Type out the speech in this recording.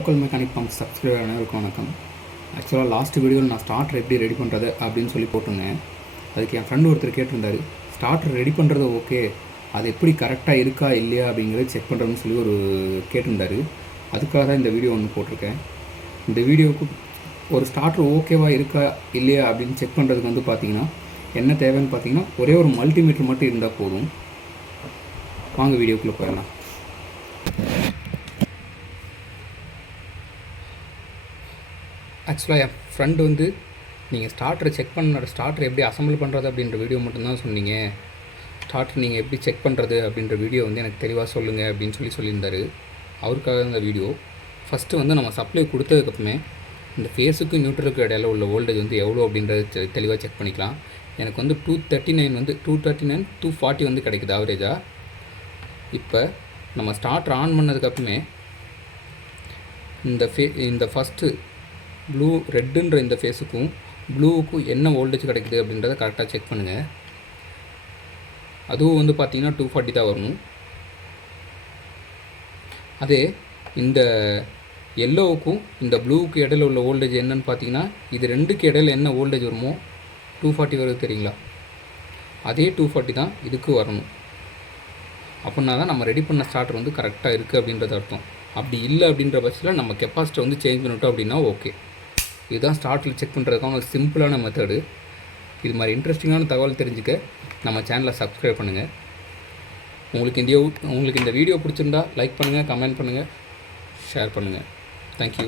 Local mechanic pump subscriber அனைவருக்கும் வணக்கம். ஆக்சுவலாக லாஸ்ட் வீடியோவில் நான் ஸ்டார்டர் எப்படி ரெடி பண்ணுறது அப்படின்னு சொல்லி போட்டிருந்தேன். அதுக்கு என் ஃப்ரெண்டு ஒருத்தர் கேட்டிருந்தார், ஸ்டார்டர் ரெடி பண்ணுறது ஓகே, அது எப்படி கரெக்டாக இருக்கா இல்லையா அப்படிங்கிறத செக் பண்ணுறதுன்னு சொல்லி கேட்டிருந்தார். அதுக்காக தான் இந்த வீடியோ ஒன்று போட்டிருக்கேன். இந்த வீடியோவுக்கு ஒரு ஸ்டார்டர் ஓகேவா இருக்கா இல்லையா அப்படின்னு செக் பண்ணுறதுக்கு பார்த்தீங்கன்னா என்ன தேவைன்னு பார்த்தீங்கன்னா ஒரே ஒரு மல்டிமீட்டர் மட்டும் இருந்தால் போதும். வாங்க வீடியோக்குள்ளே போயிடலாம். ஆக்சுவலாக என் ஃப்ரெண்டு நீங்கள் ஸ்டார்டரை செக் பண்ண ஸ்டார்டர் எப்படி அசம்பிள் பண்ணுறது அப்படின்ற வீடியோ மட்டும்தான் சொன்னீங்க, ஸ்டார்டர் நீங்கள் எப்படி செக் பண்ணுறது அப்படின்ற வீடியோ எனக்கு தெளிவாக சொல்லுங்கள் அப்படின்னு சொல்லியிருந்தார். அவருக்காக இந்த வீடியோ. ஃபஸ்ட்டு நம்ம சப்ளை கொடுத்ததுக்கப்புறமே இந்த ஃபேஸுக்கு நியூட்ரலுக்கு இடையில உள்ள வோல்டேஜ் எவ்வளோ அப்படின்றத தெளிவாக செக் பண்ணிக்கலாம். எனக்கு 239 240 கிடைக்குது ஆவரேஜாக. இப்போ நம்ம ஸ்டார்டர் ஆன் பண்ணதுக்கப்புறமே இந்த ஃபஸ்ட்டு ரெட்டுன்ற இந்த ஃபேஸுக்கும் ப்ளூவுக்கும் என்ன வோல்டேஜ் கிடைக்குது அப்படின்றத கரெக்டாக செக் பண்ணுங்கள். அதுவும் பார்த்தீங்கன்னா 240 தான் வரணும். அதே இந்த எல்லோவுக்கும் இந்த ப்ளூவுக்கு இடையில உள்ள வோல்டேஜ் என்னன்னு பார்த்தீங்கன்னா இது ரெண்டுக்கு இடையில என்ன வோல்டேஜ் வருமோ 240 வருது தெரியுங்களா, அதே 240 தான் இதுக்கு வரணும். அப்படின்னா தான் நம்ம ரெடி பண்ண ஸ்டார்டர் கரெக்டாக இருக்குது அப்படின்றது அர்த்தம். அப்படி இல்லை அப்படின்ற பட்சத்தில் நம்ம கெப்பாசிட்டர் சேஞ்ச் பண்ணிட்டோம் அப்படின்னா ஓகே. இதுதான் ஸ்டார்டர் செக் பண்ணுறதுக்கான ஒரு சிம்பிளான மெத்தடு. இது மாதிரி இன்ட்ரெஸ்டிங்கான தகவல் தெரிஞ்சுக்க நம்ம சேனலை சப்ஸ்கிரைப் பண்ணுங்கள். உங்களுக்கு இந்த வீடியோ பிடிச்சிருந்தா லைக் பண்ணுங்கள், கமெண்ட் பண்ணுங்கள், ஷேர் பண்ணுங்கள். தேங்க்யூ.